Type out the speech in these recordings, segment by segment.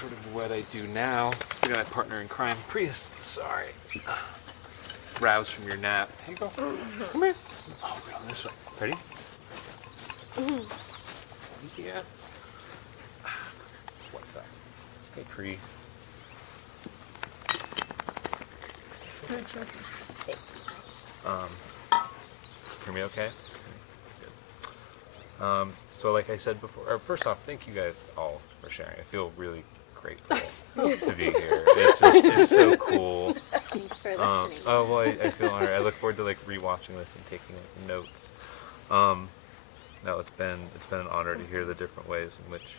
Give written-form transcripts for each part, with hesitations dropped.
sort of what I do now. Look at my partner in crime, Prius. Sorry. Rouse from your nap. Here you go. Come here. Oh, we're on this way. Ready? Yeah. What's up? Hey, Pri. Hear me okay? Good. So like I said before, first off, thank you guys all for sharing. I feel really grateful to be here. It's so cool. Thanks for listening. Oh, well, I feel honored. I look forward to like rewatching this and taking notes. No, it's been an honor to hear the different ways in which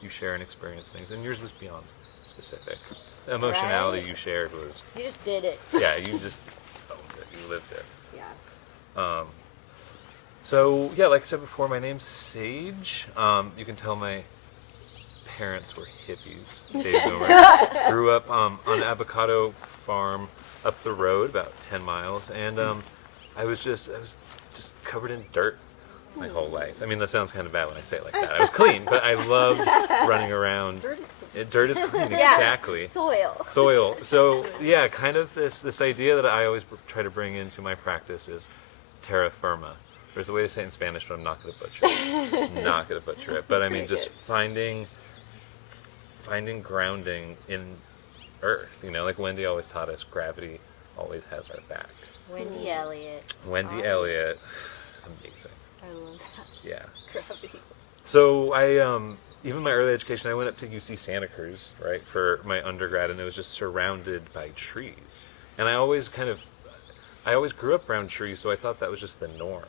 you share and experience things, and yours was beyond specific. The emotionality Right? you shared was, You just did it. yeah, you just owned it. You lived it. Yes. So yeah, like I said before, my name's Sage. You can tell my parents were hippies. They grew up on an avocado farm up the road, about 10 miles, and I was just covered in dirt my whole life. I mean, that sounds kind of bad when I say it like that. I was clean, but I loved running around. Dirt is clean. Dirt is clean, Yeah, exactly. soil. Soil. So yeah, kind of this idea that I always try to bring into my practice is terra firma. There's a way to say it in Spanish, but I'm not going to butcher it. Not going to butcher it. But I mean, just finding grounding in earth. You know, like Wendy always taught us, gravity always has our back. Wendy Elliott. Wendy Elliott, amazing. I love that. Yeah. Gravity. So I, even my early education, I went up to UC Santa Cruz, right, for my undergrad, and it was just surrounded by trees. And I always grew up around trees, so I thought that was just the norm.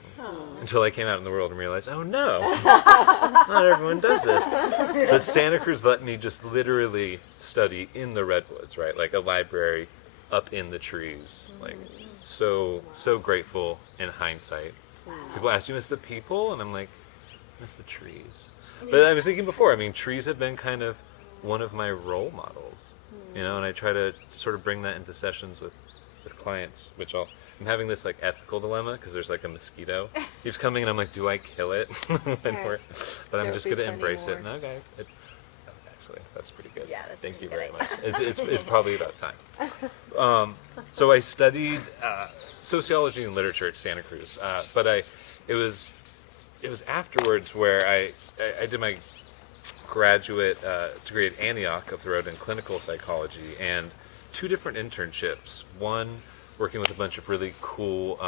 Until I came out in the world and realized, oh no, not everyone does it. But Santa Cruz let me just literally study in the redwoods, right, like a library up in the trees. Like, so grateful in hindsight. People ask, do you miss the people? And I'm like, miss the trees. But I was thinking before, I mean, trees have been kind of one of my role models, you know, and I try to sort of bring that into sessions with clients, which I'm having this like ethical dilemma because there's like a mosquito keeps coming and I'm like, do I kill it? But I'm just going to embrace it. No, guys, actually, that's pretty good. Yeah, that's Thank you pretty very good. much. It's probably about time. So I studied sociology and literature at Santa Cruz, but it was afterwards where I did my graduate degree at Antioch up the road in clinical psychology, and 2 different internships. One working with a bunch of really cool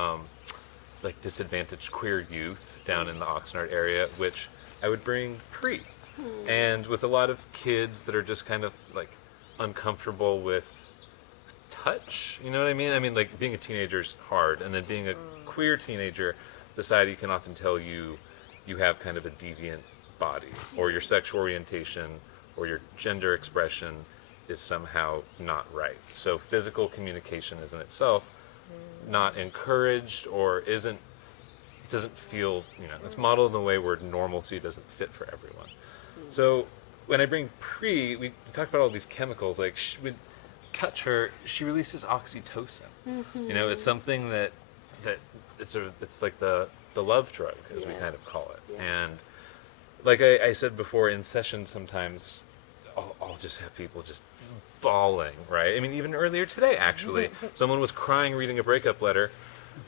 like disadvantaged queer youth down in the Oxnard area, which I would bring Pri. And with a lot of kids that are just kind of like uncomfortable with touch, you know what I mean? I mean, like being a teenager is hard, and then being a queer teenager, society can often tell you have kind of a deviant body, or your sexual orientation or your gender expression is somehow not right. So physical communication is in itself not encouraged, or doesn't feel, you know, it's modeled in a way where normalcy doesn't fit for everyone. So when I bring Pri, we talk about all these chemicals, like we touch her, she releases oxytocin. You know, it's something that it's like the love drug, as we kind of call it. Yes. And like I said before, in sessions sometimes I'll just have people just bawling, right? I mean, even earlier today, actually, someone was crying reading a breakup letter,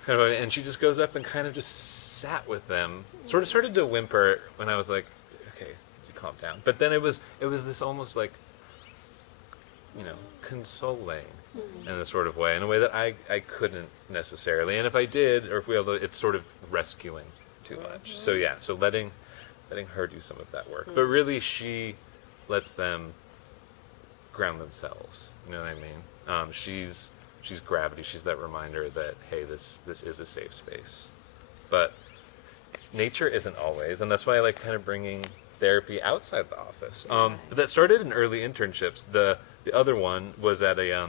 kind of, and she just goes up and kind of just sat with them, sort of started to whimper when I was like, okay, calm down. But then it was this almost like, you know, consoling in a sort of way, in a way that I couldn't necessarily. And if I did, or if we all, it's sort of rescuing too much. So yeah, so letting her do some of that work. But really, she lets them ground themselves. You know what I mean? She's gravity. She's that reminder that, hey, this is a safe space. But nature isn't always, and that's why I like kind of bringing therapy outside the office. But that started in early internships. The other one was at a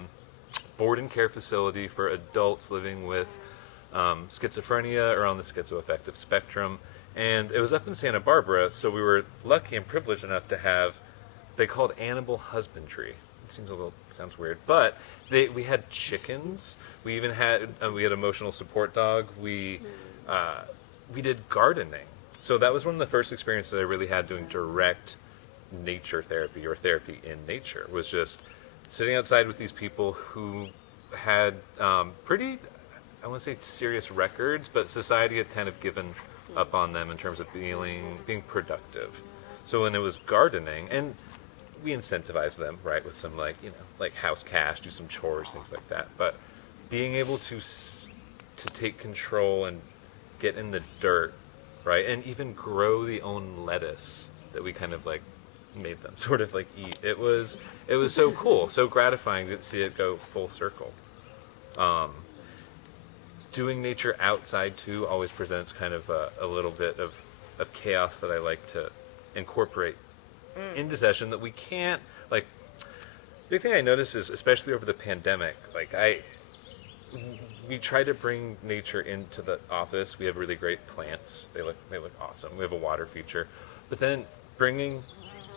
board and care facility for adults living with schizophrenia or on the schizoaffective spectrum. And it was up in Santa Barbara, so we were lucky and privileged enough to have, they called animal husbandry. It sounds weird, but we had chickens. We even had emotional support dog. We did gardening. So that was one of the first experiences I really had doing direct nature therapy or therapy in nature, was just sitting outside with these people who had pretty, I won't say serious records, but society had kind of given up on them in terms of being productive. So when it was gardening, and we incentivized them, right, with some like house cash, do some chores, things like that. But being able to take control and get in the dirt, right, and even grow the own lettuce that we kind of like made them sort of like eat. It was so cool, so gratifying to see it go full circle. Doing nature outside too always presents kind of a little bit of chaos that I like to incorporate into session that we can't, like, the thing I noticed is, especially over the pandemic, like we try to bring nature into the office. We have really great plants. They look awesome. We have a water feature. But then bringing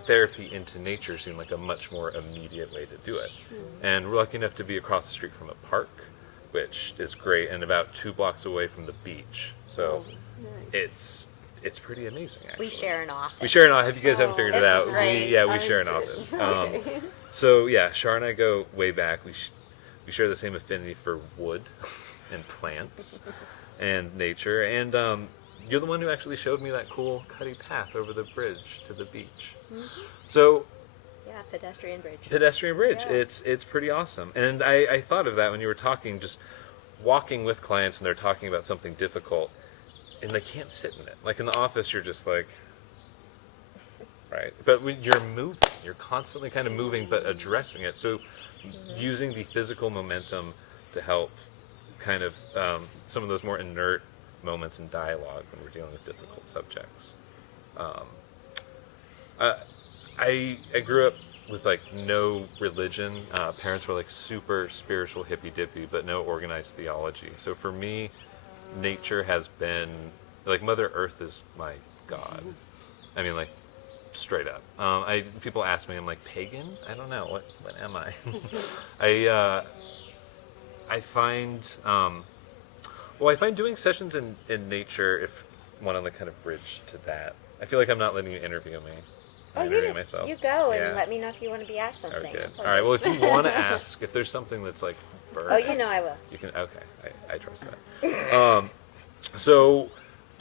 therapy into nature seemed like a much more immediate way to do it. And we're lucky enough to be across the street from a park, which is great, and about 2 blocks away from the beach. So Nice. it's pretty amazing, actually. We share an office. We share an office. If you guys haven't figured it It's out, great. we share an office. So yeah, Shar and I go way back. We share the same affinity for wood and plants and nature. And you're the one who actually showed me that cool cutty path over the bridge to the beach. So Yeah, pedestrian bridge. Yeah. It's pretty awesome. And I thought of that when you were talking, just walking with clients and they're talking about something difficult and they can't sit in it. Like in the office, you're just like, right? But when you're moving, you're constantly kind of moving, but addressing it. So using the physical momentum to help kind of some of those more inert moments in dialogue when we're dealing with difficult subjects. I grew up with like no religion. Parents were like super spiritual hippy dippy, but no organized theology. So for me, nature has been like Mother Earth is my god. I mean, like straight up. People ask me, I'm like, pagan? I don't know. What am I? I find doing sessions in nature, if one on the kind of bridge to that. I feel like I'm not letting you interview me. Oh, you go and let me know if you want to be asked something. Okay. All right. Well, if you want to ask, if there's something that's like burnt, Oh, you know I will. you can. Okay, I trust that. So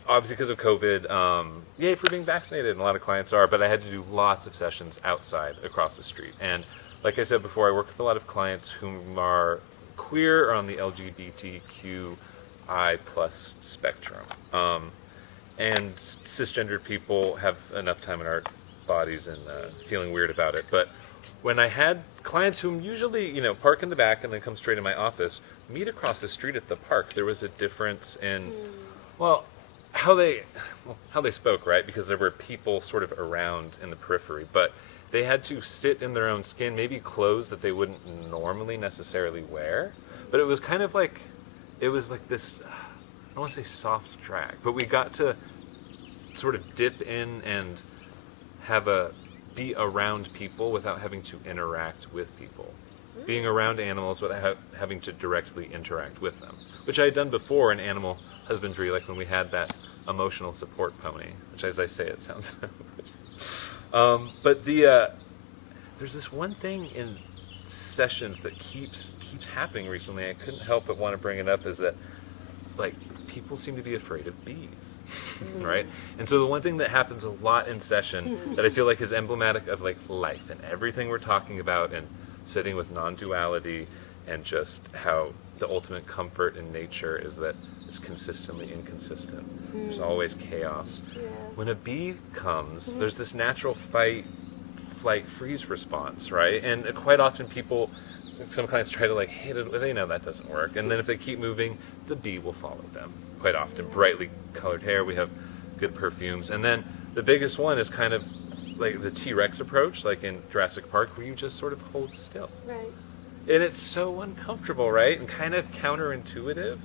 obviously because of COVID, yay for being vaccinated, and a lot of clients are. But I had to do lots of sessions outside across the street, and like I said before, I work with a lot of clients whom are queer or on the LGBTQI plus spectrum, and cisgendered people have enough time in our bodies and feeling weird about it. But when I had clients whom usually, park in the back and then come straight in my office, meet across the street at the park, there was a difference in, how they spoke, right? Because there were people sort of around in the periphery, but they had to sit in their own skin, maybe clothes that they wouldn't normally necessarily wear. But it was kind of like, this, I don't want to say soft drag, but we got to sort of dip in and be around people without having to interact with people. Being around animals without having to directly interact with them, which I had done before in animal husbandry, like when we had that emotional support pony, which, as I say, it sounds so good. But there's this one thing in sessions that keeps happening recently. I couldn't help but want to bring it up, is that like people seem to be afraid of bees, right? And so the one thing that happens a lot in session that I feel like is emblematic of like life and everything we're talking about, and sitting with non-duality, and just how the ultimate comfort in nature is that it's consistently inconsistent. There's always chaos. Yeah. When a bee comes, there's this natural fight, flight, freeze response, right? And quite often some clients try to like hit it, they know that doesn't work. And then if they keep moving, the bee will follow them. Quite often, brightly colored hair, we have good perfumes. And then the biggest one is kind of like the T-Rex approach, like in Jurassic Park, where you just sort of hold still. Right. And it's so uncomfortable, right? And kind of counterintuitive,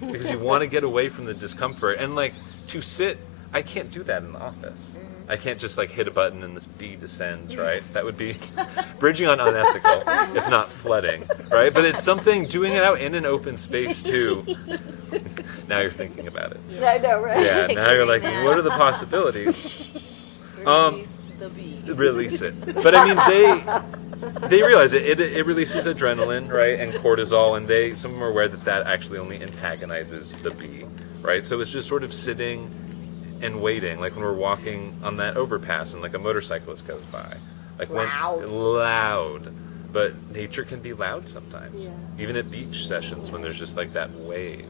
because you want to get away from the discomfort. And like to sit, I can't do that in the office. I can't just like hit a button and this bee descends, right? That would be bridging on unethical, if not flooding, right? But it's something, doing it out in an open space too. Now you're thinking about it. Yeah, I know, right? Yeah, now you're like, what are the possibilities? Release the bee. release it. But I mean, they realize it releases adrenaline, right, and cortisol, and some of them are aware that actually only antagonizes the bee, right? So it's just sort of sitting and waiting, like when we're walking on that overpass and like a motorcyclist goes by, like loud. But nature can be loud sometimes, even at beach sessions when there's just like that wave.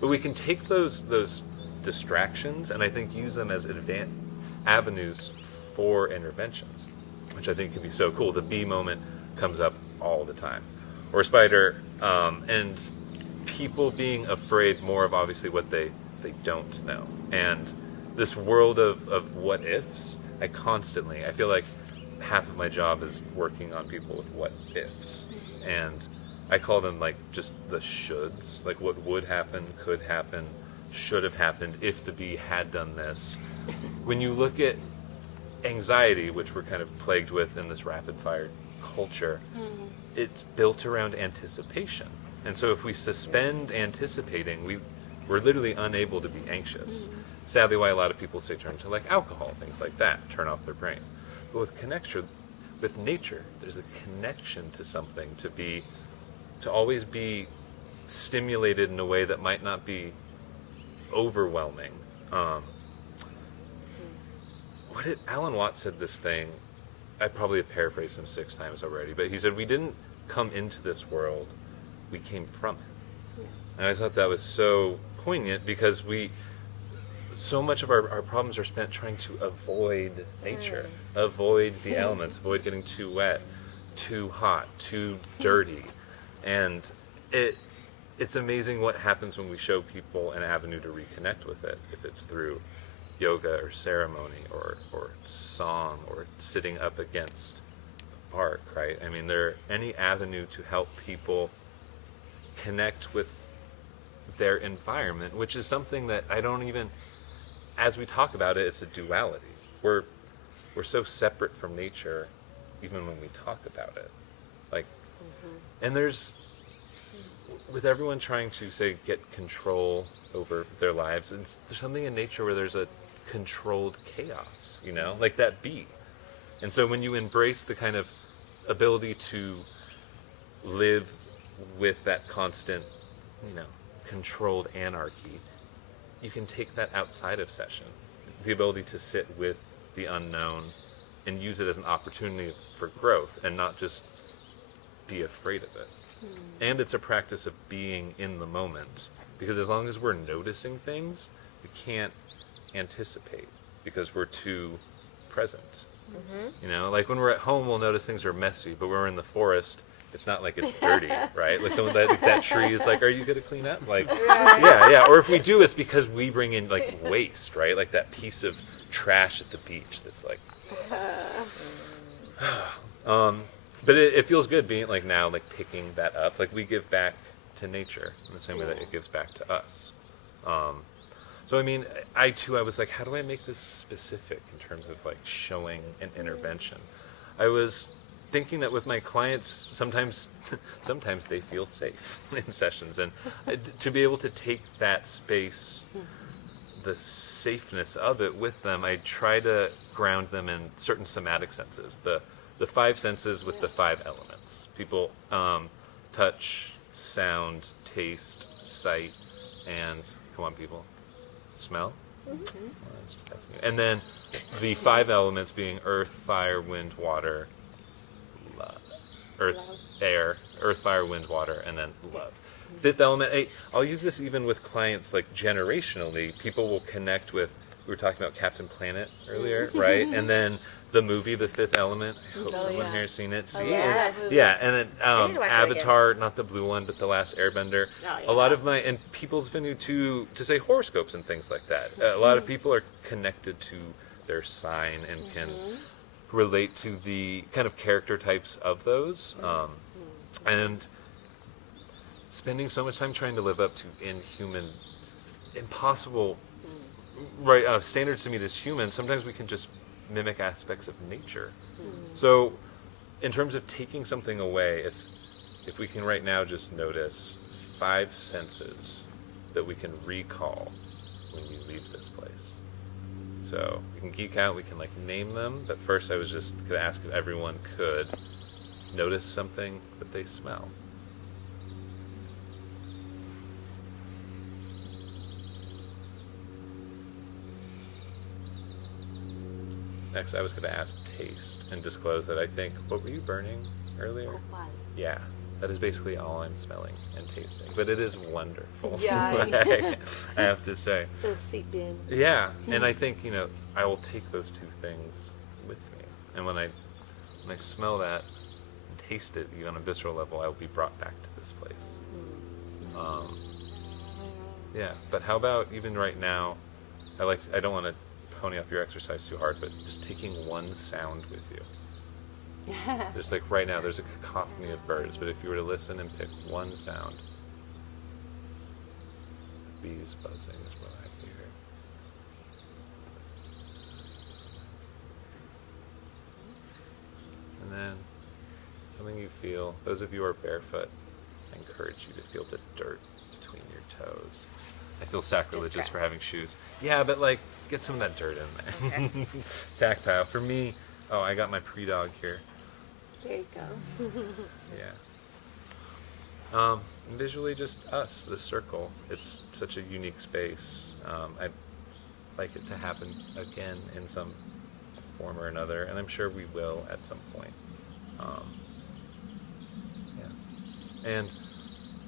But we can take those distractions and I think use them as avenues for interventions, which I think can be so cool. The bee moment comes up all the time, or spider, and people being afraid more of obviously what they don't know. And this world of what ifs, I feel like half of my job is working on people with what ifs, and I call them like just the shoulds, like what would happen, could happen, should have happened if the bee had done this. When you look at anxiety, which we're kind of plagued with in this rapid fire culture, it's built around anticipation, and so if we suspend anticipating, we're literally unable to be anxious. Sadly, why a lot of people say turn to like alcohol, things like that, turn off their brain. But with nature, there's a connection to something, to always be stimulated in a way that might not be overwhelming. Alan Watts said this thing, I probably have paraphrased him 6 times already, but he said, we didn't come into this world, we came from it. And I thought that was so poignant because so much of our problems are spent trying to avoid nature, avoid the elements, avoid getting too wet, too hot, too dirty. And it's amazing what happens when we show people an avenue to reconnect with it, if it's through yoga or ceremony or song or sitting up against a bark, right? I mean, any avenue to help people connect with their environment, which is something that I don't even... As we talk about it, it's a duality. We're so separate from nature, even when we talk about it. Like, and there's, with everyone trying to say get control over their lives, there's something in nature where there's a controlled chaos, like that bee. And so when you embrace the kind of ability to live with that constant, controlled anarchy, you can take that outside of session, the ability to sit with the unknown and use it as an opportunity for growth and not just be afraid of it. And it's a practice of being in the moment, because as long as we're noticing things, we can't anticipate because we're too present. Like when we're at home, we'll notice things are messy, but when we're in the forest, it's not like it's dirty, right? Like that tree is like, are you going to clean up? Like, yeah. Or if we do, it's because we bring in like waste, right? Like that piece of trash at the beach that's like, but it feels good being like now, like picking that up. Like we give back to nature in the same way that it gives back to us. So I mean, I was like, how do I make this specific in terms of like showing an intervention? I was thinking that with my clients, sometimes they feel safe in sessions, and to be able to take that space, the safeness of it with them, I try to ground them in certain somatic senses, the 5 senses with the 5 elements. People, touch, sound, taste, sight, and come on, people, smell. And then the 5 elements being earth, fire, wind, water. Earth, fire, wind, water, and then love. 5th element, I'll use this even with clients, like generationally, people will connect with, we were talking about Captain Planet earlier, right? And then the movie, The 5th Element, I hope someone here has seen it. See? Yeah, and then Avatar, not the blue one, but The Last Airbender. A lot of and people's venue to say horoscopes and things like that. A lot of people are connected to their sign and can relate to the kind of character types of those, and spending so much time trying to live up to impossible standards to meet as humans. Sometimes we can just mimic aspects of nature. So in terms of taking something away, if we can right now just notice 5 senses that we can recall when we leave this place. So we can geek out, we can like name them, but first I was just going to ask if everyone could notice something that they smell. Next I was going to ask taste and disclose that I think, what were you burning earlier? Copal. Yeah, that is basically all I'm smelling and tasting, but it is wonderful. Yeah. I have to say. Just seep in. Yeah, and I think, I will take those two things with me. And when I smell that and taste it, even on a visceral level, I will be brought back to this place. Yeah, but how about even right now, I don't want to pony up your exercise too hard, but just taking one sound with you. Just like right now, there's a cacophony of birds, but if you were to listen and pick one sound, bees buzzing is what I hear. And then something you feel, those of you who are barefoot, I encourage you to feel the dirt between your toes. I feel sacrilegious for having shoes. Yeah, but like, get some of that dirt in there. Okay. Tactile. For me, I got my pre-dog here. There you go. Yeah. Visually, just us, the circle. It's such a unique space. I'd like it to happen again in some form or another, and I'm sure we will at some point. Yeah. And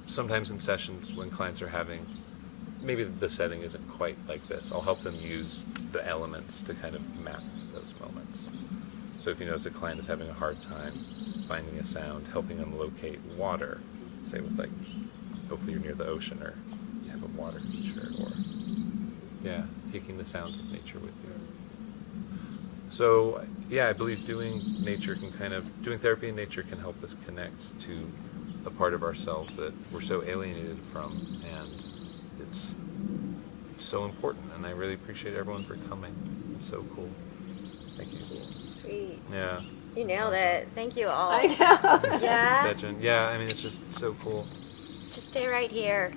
sometimes in sessions when clients are having, maybe the setting isn't quite like this, I'll help them use the elements to kind of map those moments. So if you notice a client is having a hard time finding a sound, helping them locate water, say with like, hopefully you're near the ocean or you have a water feature, or yeah, taking the sounds of nature with you. So yeah, I believe doing therapy in nature can help us connect to a part of ourselves that we're so alienated from, and it's so important, and I really appreciate everyone for coming. It's so cool. Thank you. Sweet. Yeah. You nailed it. Thank you all. I know. Yeah. Yeah, I mean, it's just so cool. Just stay right here.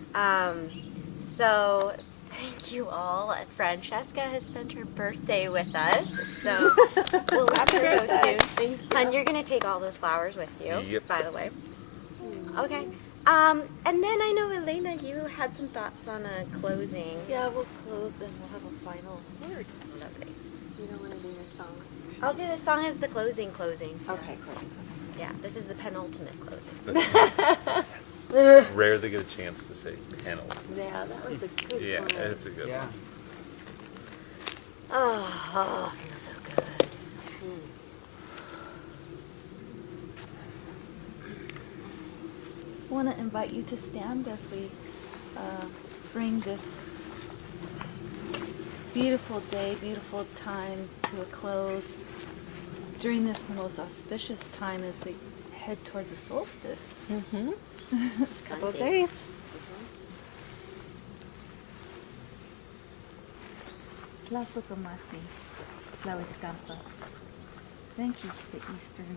So thank you all. Francesca has spent her birthday with us, so we'll let her go soon. Thank you. And you're gonna take all those flowers with you, Yep. by the way. Okay. And then I know, Elena, you had some thoughts on a closing. Yeah, we'll close and we'll have a final word. Lovely. You don't want to do your song? I'll do the song as the closing. Okay, closing. Yeah, this is the penultimate closing. Rarely get a chance to say panel. Yeah, that was a good Yeah, one. it's a good one. Oh, feels so good. I want to invite you to stand as we bring this beautiful day, beautiful time to a close during this most auspicious time as we head toward the solstice. Mm-hmm. Couple of days. Tlasokamati, Tlahuizcampa. Thank you for the eastern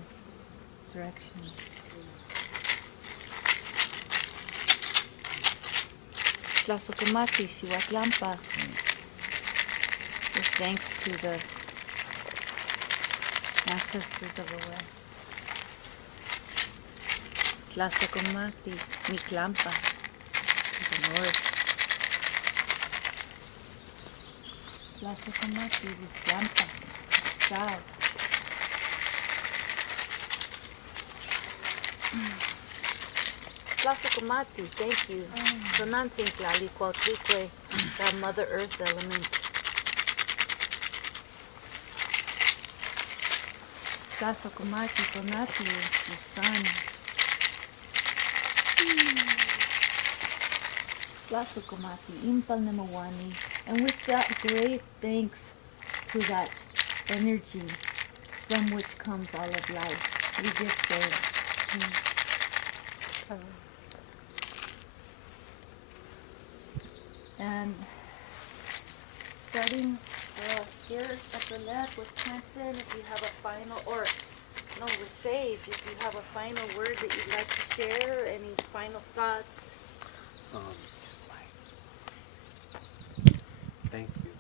direction. Tlasokamati, Xihuatlampa. With thanks to the ancestors of the West. Tlasokamati, Miclampa, to the north. Tlasokamati, Miclampa, south. Tlasokamati, thank you. Tonantzintla, Licuauhtlicue, the Mother Earth element. Tlasokamati, Tonati, the sun. Tlasokamati, Impal Nemawani. And with that great thanks to that energy from which comes all of life, we give thanks. And starting here at the left with Clinton, if you have a final, or no, the sage, if you have a final word that you'd like to share, any final thoughts? Thank you.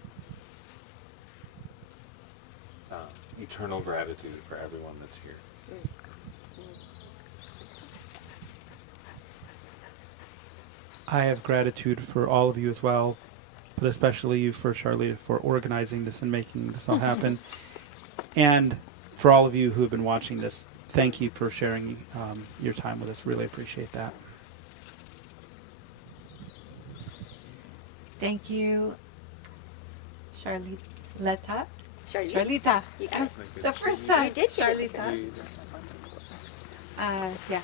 eternal gratitude for everyone that's here. I have gratitude for all of you as well, but especially you for Charlita for organizing this and making this all happen. And for all of you who have been watching this, thank you for sharing your time with us. Really appreciate that. Thank you, Charlita. Charlita. You guys, The first time. you did get it. Charlita. Yeah.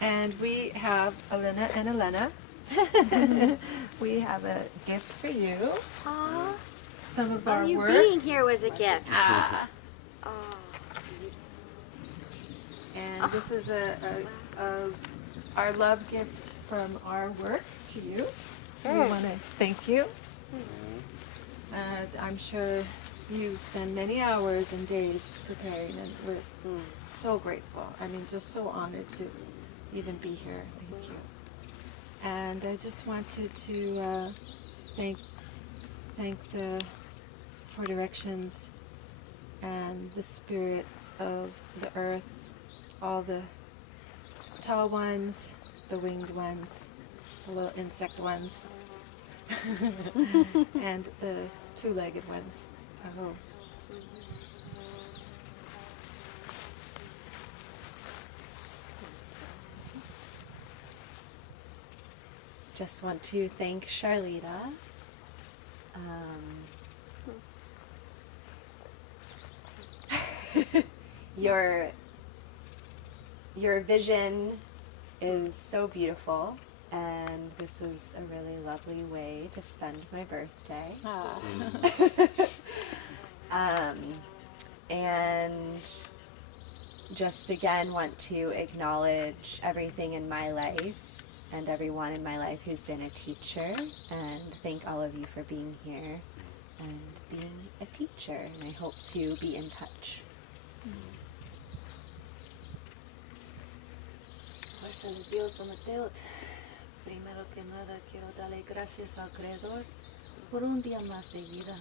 And we have Elena and Elena. We have a gift for you. Aw. Some of Oh, our you work. being here was a gift. Ah. Oh. And this is our love gift from our work to you. We want to thank you. I'm sure you spend many hours and days preparing, and we're so grateful. I mean, just so honored to even be here. Thank you. And I just wanted to thank the Four Directions and the spirits of the earth, all the tall ones, the winged ones, the little insect ones, and the two-legged ones. Oh. Just want to thank Charlita. Your vision is so beautiful, and this was a really lovely way to spend my birthday. And just again want to acknowledge everything in my life and everyone in my life who's been a teacher, and thank all of you for being here and being a teacher, and I hope to be in touch. Pues les Dios Someteot. Primero que nada quiero darle gracias al Creador por un día más de vida.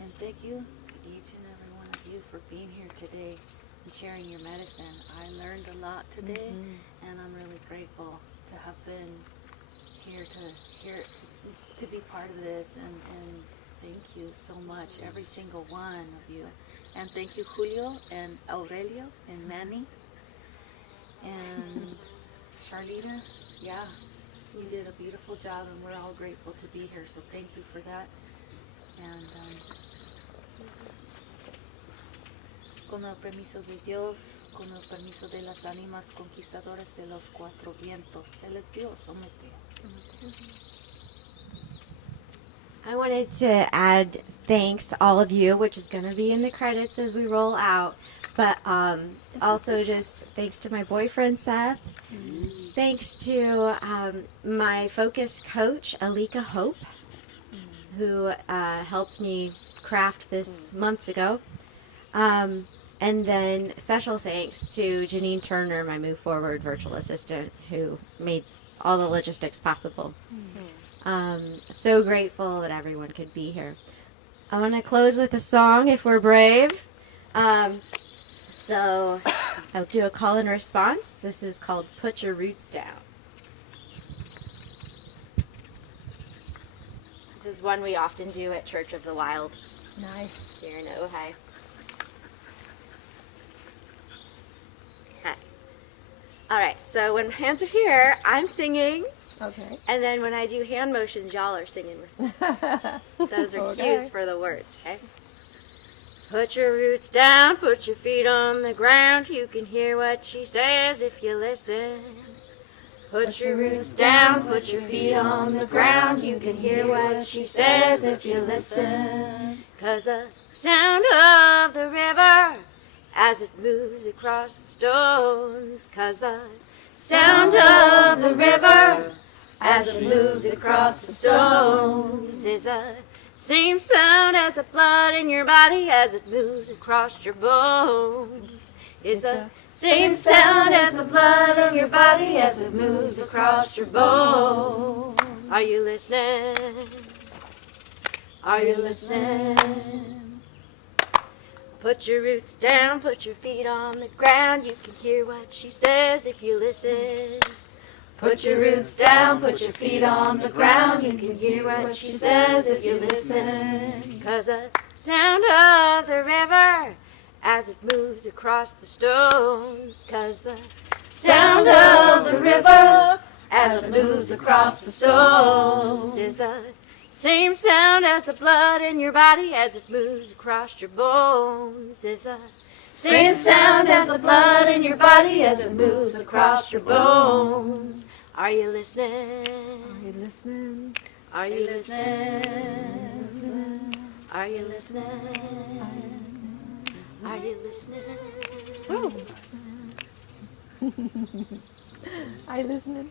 And thank you to each and every one of you for being here today and sharing your medicine. I learned a lot today, and I'm really grateful to have been here to be part of this, and thank you so much, every single one of you. And thank you, Julio and Aurelio and Manny and Charlita. Yeah, you did a beautiful job, and we're all grateful to be here, so thank you for that. And con el permiso de Dios, con el permiso de las ánimas conquistadoras de los cuatro vientos, se les dio someteo. I wanted to add thanks to all of you, which is going to be in the credits as we roll out, but also just thanks to my boyfriend Seth, thanks to my focus coach Alika Hope, who helped me craft this months ago. And then special thanks to Janine Turner, my Move Forward virtual assistant, who made all the logistics possible. So grateful that everyone could be here. I want to close with a song, if we're brave. So I'll do a call and response. This is called Put Your Roots Down. This is one we often do at Church of the Wild. Nice. Here in Ojai. Hi. All right, so when my hands are here, I'm singing. Okay. And then when I do hand motions, y'all are singing with me. Those are Okay. cues for the words, okay? Put your roots down, put your feet on the ground. You can hear what she says if you listen. Put your roots down, put your feet on the ground. You can hear what she says if you listen. 'Cause the sound of the river as it moves across the stones. 'Cause the sound of the river as it moves across the stones is the same sound as the blood in your body as it moves across your bones. Is the same sound as the blood in your body as it moves across your bones. Are you listening? Are you listening? Put your roots down, put your feet on the ground. You can hear what she says if you listen. Put your roots down, put your feet on the ground. You can hear what she says if you listen. 'Cause the sound of the river as it moves across the stones. 'Cause the sound of the river as it moves across the stones is the same sound as the blood in your body as it moves across your bones. Is the same sound as the blood in your body as it moves across your bones. Are you listening? Are you listening? Are you listening? Are you listening? Are you listening? Are you listening?